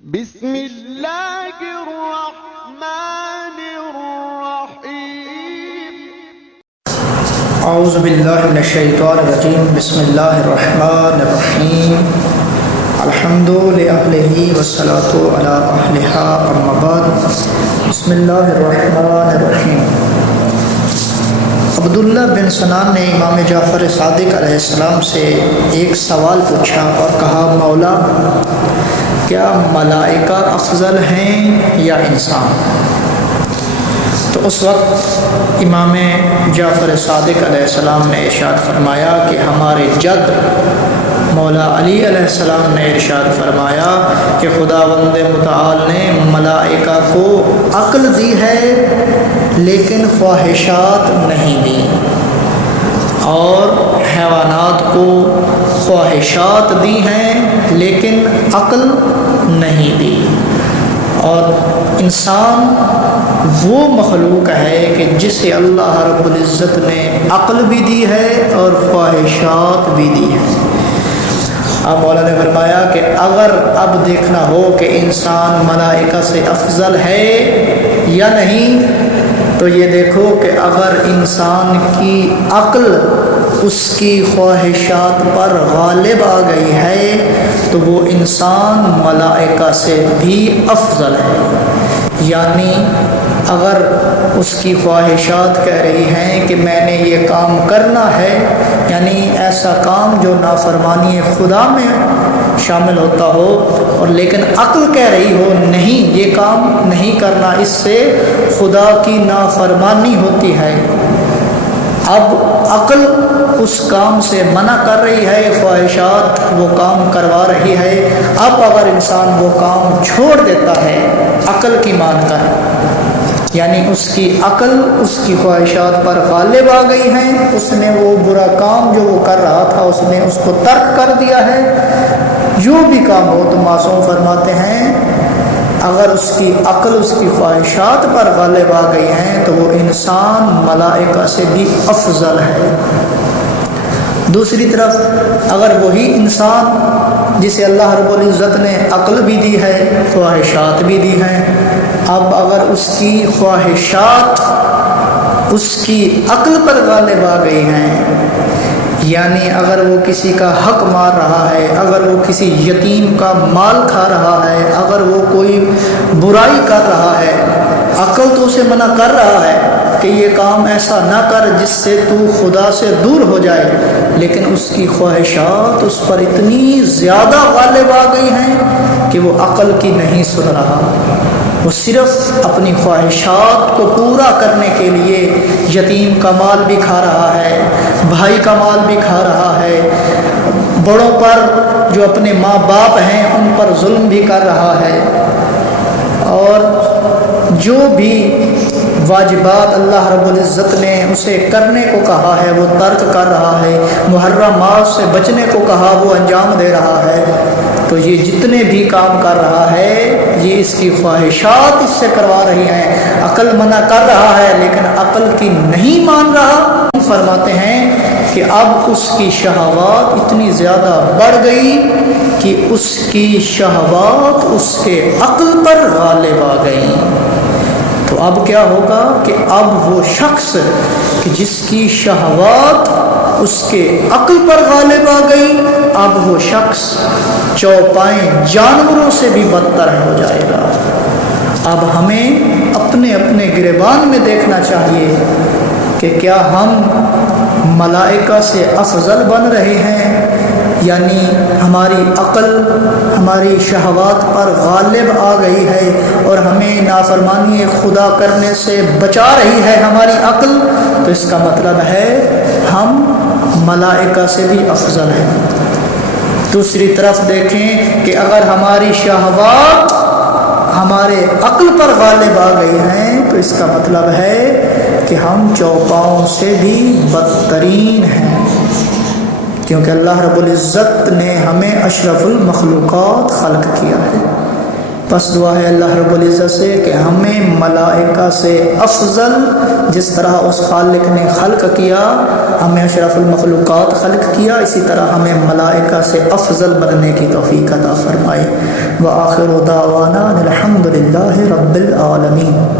بسم اللہ الرحمن الرحیم اعوذ باللہ من الشیطان الرجیم بسم اللہ الرحمن الرحیم الحمد للہ والصلاة علی اہلہا اما بعد بسم اللہ الرحمن الرحیم۔ عبداللہ بن سنان نے امام جعفر صادق علیہ السلام سے ایک سوال پوچھا اور کہا، مولا کیا ملائکہ افضل ہیں یا انسان؟ تو اس وقت امام جعفر صادق علیہ السلام نے ارشاد فرمایا کہ ہمارے جد مولا علی علیہ السلام نے ارشاد فرمایا کہ خداوند متعال نے ملائکہ کو عقل دی ہے لیکن خواہشات نہیں دی، اور حیوانات کو خواہشات دی ہیں لیکن عقل نہیں دی، اور انسان وہ مخلوق ہے کہ جسے اللہ رب العزت نے عقل بھی دی ہے اور خواہشات بھی دی ہے۔ اب مولا نے فرمایا کہ اگر اب دیکھنا ہو کہ انسان ملائکہ سے افضل ہے یا نہیں، تو یہ دیکھو کہ اگر انسان کی عقل اس کی خواہشات پر غالب آ گئی ہے تو وہ انسان ملائکہ سے بھی افضل ہے۔ یعنی اگر اس کی خواہشات کہہ رہی ہیں کہ میں نے یہ کام کرنا ہے، یعنی ایسا کام جو نافرمانی خدا میں شامل ہوتا ہو، اور لیکن عقل کہہ رہی ہو نہیں یہ کام نہیں کرنا، اس سے خدا کی نافرمانی ہوتی ہے، اب عقل اس کام سے منع کر رہی ہے، خواہشات وہ کام کروا رہی ہے، اب اگر انسان وہ کام چھوڑ دیتا ہے عقل کی مان کر، یعنی اس کی عقل اس کی خواہشات پر غالب آ گئی ہے، اس نے وہ برا کام جو وہ کر رہا تھا اس نے اس کو ترک کر دیا ہے، جو بھی کام ہو، تو معصوم فرماتے ہیں اگر اس کی عقل اس کی خواہشات پر غالب آ گئی ہیں تو وہ انسان ملائکہ سے بھی افضل ہے۔ دوسری طرف اگر وہی انسان جسے اللہ رب العزت نے عقل بھی دی ہے خواہشات بھی دی ہیں، اب اگر اس کی خواہشات اس کی عقل پر غالب آ گئی ہیں، یعنی اگر وہ کسی کا حق مار رہا ہے، اگر وہ کسی یتیم کا مال کھا رہا ہے، اگر وہ کوئی برائی کر رہا ہے، عقل تو اسے منع کر رہا ہے کہ یہ کام ایسا نہ کر جس سے تو خدا سے دور ہو جائے، لیکن اس کی خواہشات اس پر اتنی زیادہ غالب آ گئی ہیں کہ وہ عقل کی نہیں سن رہا، وہ صرف اپنی خواہشات کو پورا کرنے کے لیے یتیم کا مال بھی کھا رہا ہے، بھائی کا مال بھی کھا رہا ہے، بڑوں پر جو اپنے ماں باپ ہیں ان پر ظلم بھی کر رہا ہے، اور جو بھی واجبات اللہ رب العزت نے اسے کرنے کو کہا ہے وہ ترک کر رہا ہے، محرمات سے بچنے کو کہا وہ انجام دے رہا ہے، تو یہ جتنے بھی کام کر رہا ہے یہ اس کی خواہشات اس سے کروا رہی ہیں، عقل منع کر رہا ہے لیکن عقل کی نہیں مان رہا۔ فرماتے ہیں کہ اب اس کی شہوات اتنی زیادہ بڑھ گئی کہ اس کی شہوات اس کے عقل پر غالب آ گئی، تو اب کیا ہوگا کہ اب وہ شخص کہ جس کی شہوات اس کے عقل پر غالب آ گئی، اب وہ شخص چوپائیں جانوروں سے بھی بدتر ہو جائے گا۔ اب ہمیں اپنے اپنے گریبان میں دیکھنا چاہیے کہ کیا ہم ملائکہ سے افضل بن رہے ہیں، یعنی ہماری عقل ہماری شہوات پر غالب آ گئی ہے اور ہمیں نافرمانی خدا کرنے سے بچا رہی ہے ہماری عقل، تو اس کا مطلب ہے ہم ملائکہ سے بھی افضل ہیں۔ دوسری طرف دیکھیں کہ اگر ہماری شہوات ہمارے عقل پر غالب آ گئی ہیں تو اس کا مطلب ہے کہ ہم چوپاؤں سے بھی بدترین ہیں، کیونکہ اللہ رب العزت نے ہمیں اشرف المخلوقات خلق کیا ہے۔ پس دعا ہے اللہ رب العزت سے کہ ہمیں ملائکہ سے افضل، جس طرح اس خالق نے خلق کیا، ہمیں اشرف المخلوقات خلق کیا، اسی طرح ہمیں ملائکہ سے افضل بننے کی توفیق عطا فرمائے۔ وآخر دعوانا الحمد للہ رب العالمین۔